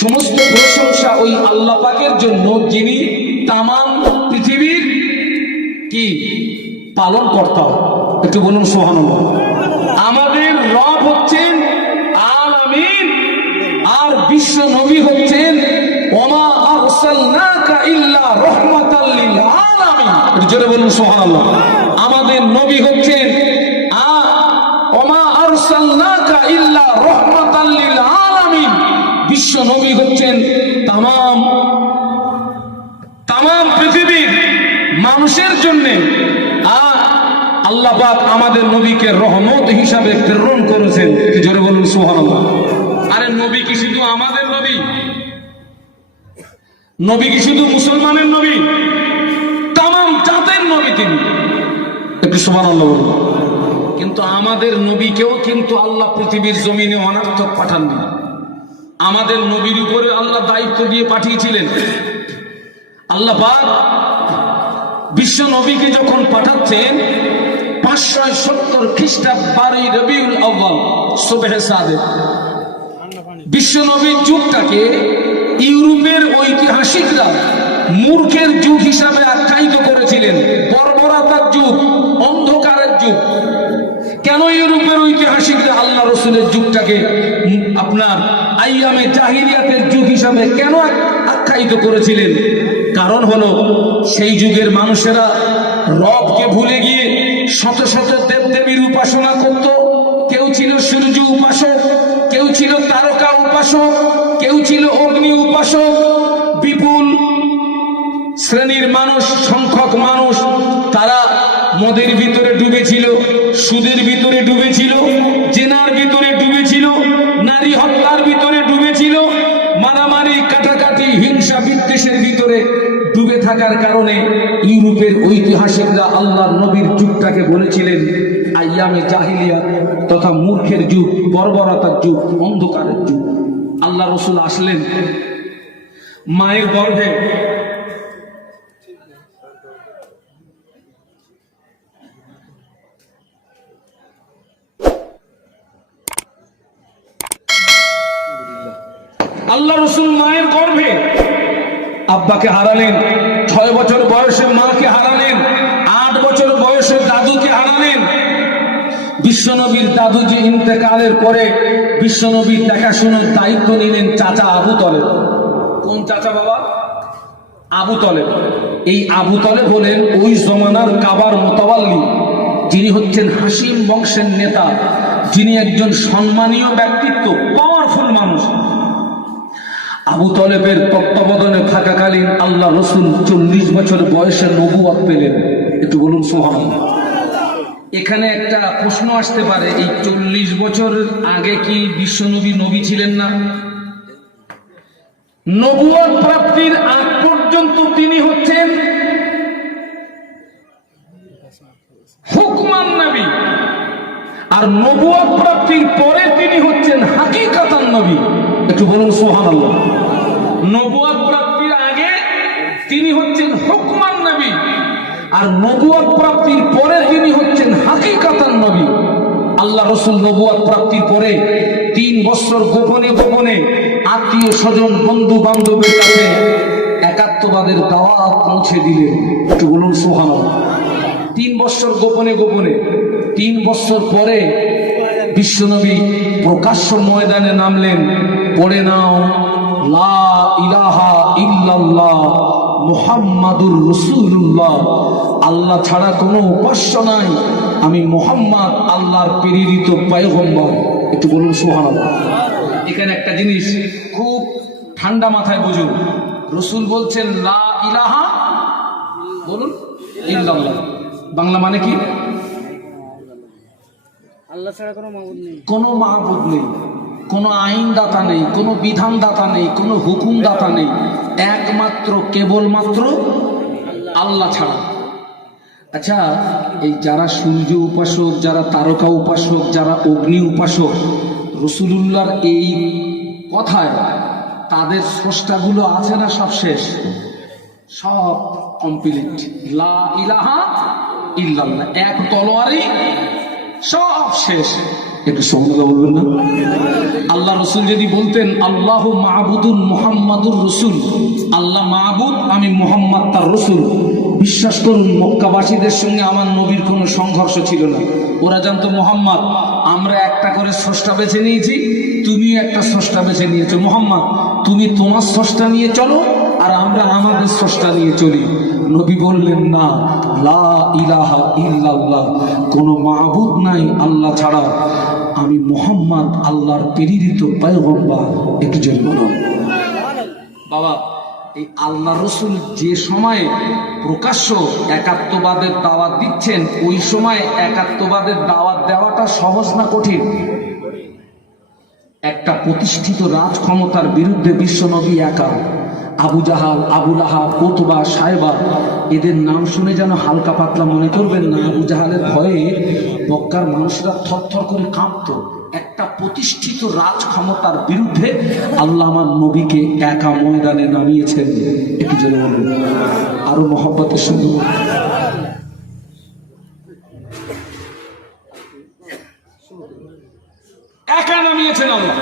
সমস্ত প্রশংসা ওই আল্লাহ পাকের জন্য, যিনি তামাম পৃথিবীর কি? পালন কর্তা একটু বলুন সোহানুল্লাহ আমাদের রব হচ্ছেন আলামিন, আর বিশ্ব নবী হচ্ছেন, ওমা আরসালনাকা ইল্লা রাহমাতাল লিল একটু জোরে বলুন, সুবহানাল্লাহ। আমাদের নবী হচ্ছেন আ ওমা আরসালনাকা ইল্লা রাহমাতাল লিল আলামিন বিশ্ব নবী হচ্ছেন তাম তামাম পৃথিবীর মানুষের জন্য। আল্লাহ পাক আমাদের নবীকে রহমত হিসাবে প্রেরণ করেছেন। জোরে বলুন, সুবহানাল্লাহ। আরে নবী কি শুধু আমাদের নবী? নবী কি শুধু মুসলমানের নবী? তামাম জাতের নবী তিনি। একটু সুবহানাল্লাহ বলুন। কিন্তু আমাদের নবীকেও কিন্তু আল্লাহ পৃথিবীর জমিনে অনার্থক পাঠাননি। আমাদের নবীর উপরে আল্লাহ দায়িত্ব দিয়ে পাঠিয়েছিলেন। আল্লাহ পাক বিশ্ব নবীকে যখন পাঠাচ্ছেন পাঁচশো সত্তর খ্রিস্টাব্দ বারোই রবিউল আব্বাল সুবেহে বিশ্ব নবীর যুগটাকে ইউরোপের ঐতিহাসিকরা মূর্খের যুগ হিসাবে আখ্যায়িত করেছিলেন। বর্বরতার যুগ, অন্ধকারের যুগ। কেন ইউরোপের ঐতিহাসিকরা আল্লাহ রসুলের যুগটাকে আইয়ামে জাহিলিয়াতের যুগ হিসাবে কেন আখ্যায়িত করেছিলেন? কারণ হলো, সেই যুগের মানুষেরা রবকে ভুলে গিয়ে শত শত দেব দেবীর উপাসনা করত। কেউ ছিল সূর্য উপাসক, কেউ ছিল তারকা উপাসক, কেউ ছিল অগ্নি উপাসক। বিপুল শ্রেণির মানুষ, সংখ্যক মানুষ, তারা মদের ভিতরে ডুবেছিল, সুদের ভিতরে ডুবেছিল জেনার ভিতরে ডুবেছিল নারী হত্যার ভিতরে ডুবেছিল মারামারি কাটাকাটি হিংসা বিদ্বেষের ভিতরে ডুবে থাকার কারণে ইউরোপের ঐতিহাসিকরা আল্লাহর নবীর যুগটাকে বলেছিলেন, আইয়ামে জাহিলিয়া তথা মূর্খের যুগ, বর্বরতার যুগ, অন্ধকারের যুগ। আল্লাহ রসুল আসলেন মায়ের গর্ভে। আল্লাহ রসুল মায়ের গর্ভে আব্বাকে হারালেন। ছয় বছর বয়সে মাকে হারালেন, আট বছর বয়সে দাদুকে হারালেন। বিশ্বনবীর দাদু যে ইন্তেকালের পরে বিশ্বনবীর দেখাশোনার দায়িত্ব নিলেন চাচা আবু তলেব। কোন চাচা বাবা? আবু তলেব। এই আবু তলেব হলেন ওই জমানার কাবার মোতাবাল্লি। যিনি হচ্ছেন হাসিম বংশের নেতা, যিনি একজন সম্মানীয় ব্যক্তিত্ব পাওয়ারফুল মানুষ। আবু তলেবের তত্ত্বাবধানে থাকাকালীন আল্লাহ রসুল চল্লিশ বছর বয়সে নবুয়াত পেলেন। একটু বলুন সোহান এখানে একটা প্রশ্ন আসতে পারে, এই চল্লিশ বছর আগে কি বিশ্বনবী নবী ছিলেন না? নবুয়াত প্রাপ্তির আগ পর্যন্ত তিনি হচ্ছেন হুকমান নবী। আর নবুয়াত প্রাপ্তির পরে তিনি হচ্ছেন হাকি হাকিকাতান নবী। একটু বলুন, সুবহানাল্লাহ। নবুয়াত প্রাপ্তির আগে তিনি হচ্ছেন হুকমান নবী। আর নবুয়াত প্রাপ্তির পরে তিনি হচ্ছেন হাকিকাতান নবী। আল্লাহ রসুল নবুয়াত প্রাপ্তির পরে তিন বছর গোপনে গোপনে আত্মীয় স্বজন বন্ধু বান্ধবের কাছে একাত্মবাদের দাওয়াত পৌঁছে দিলেন। একটু বলুন সোহান তিন বছর গোপনে গোপনে, তিন বছর পরে বিশ্বনবী প্রকাশ্য ময়দানে নামলেন। পড়ে নাও। লা ইলাহা ইল্লাল্লাহ মুহাম্মাদুর রাসূলুল্লাহ। আল্লাহ ছাড়া কোনো উপাস্য নাই। আমি মুহাম্মদ আল্লাহর প্রেরিত পয়গম্বর। একটু বলুন সুবহানাল্লাহ। এখানে একটা জিনিস খুব ঠান্ডা মাথায় বুঝুন রসুল বলছেন লা ইলাহা বলুন ইল্লাল্লাহ। বাংলা মানে কি? আল্লাহ ছাড়া কোনো মাবুদ নেই। কোনো মাহবুদ নেই। কোনো আইনদাতা নেই, কোনো বিধানদাতা নেই, কোনো হুকুমদাতা নেই। একমাত্র, কেবলমাত্র আল্লাহ ছাড়া। আচ্ছা এই যারা সূর্য উপাসক, যারা তারকা উপাসক, যারা অগ্নি উপাসক, রসুলুল্লাহর এই কথায় তাদের স্রষ্টাগুলো আছে না সব শেষ? সব কমপ্লিট। লা ইলাহা ইল্লাল্লাহ। এক তলোয়ারই সব শেষ। একটু সহমতা বলবেন না? আল্লাহ রসুল যদি বলতেন, আল্লাহ মাহবুদুল মোহাম্মদুর রসুল। আল্লাহ মাহবুদ, আমি মোহাম্মদ তার রসুল। বিশ্বাস করুন, মক্কাবাসীদের সঙ্গে আমার নবীর কোনো সংঘর্ষ ছিল না। ওরা জানতো, মোহাম্মদ, আমরা একটা করে স্রষ্টা বেছে নিয়েছি তুমি একটা স্রষ্টা বেছে নিয়েছো। মোহাম্মদ, তুমি তোমার স্রষ্টা নিয়ে চলো, আর আমরা আমাদের স্রষ্টা নিয়ে চলি। নবী বললেন, না, লা ইলাহা ইল্লাল্লাহ, কোনো মাহবুদ নাই আল্লাহ ছাড়া। আমি মোহাম্মদ আল্লাহর প্রেরিত পয়গম্বর একটু জন্য বাবা, এই আল্লাহ রসুল যে সময়ে প্রকাশ্য একাত্মবাদের দাওয়াত দিচ্ছেন, ওই সময় একাত্মবাদের দাওয়াত দেওয়াটা সহজ না কঠিন? একটা প্রতিষ্ঠিত রাজ ক্ষমতার বিরুদ্ধে বিশ্বনবী একা। আবু জাহাল, আবু আহাব কোতবা সাহেবা এদের নাম শুনে যেন হালকা পাতলা মনে করবেন না। আবু জাহালের ভয়ে মক্কার মানুষরা থরথর করে কাঁপতো। একটা প্রতিষ্ঠিত রাজ ক্ষমতার বিরুদ্ধে আল্লাহ আমার নবীকে একা ময়দানে নামিয়েছেন। একটু বলুন। আরও মহব্বতের সঙ্গে একা নামিয়েছেন আল্লাহ।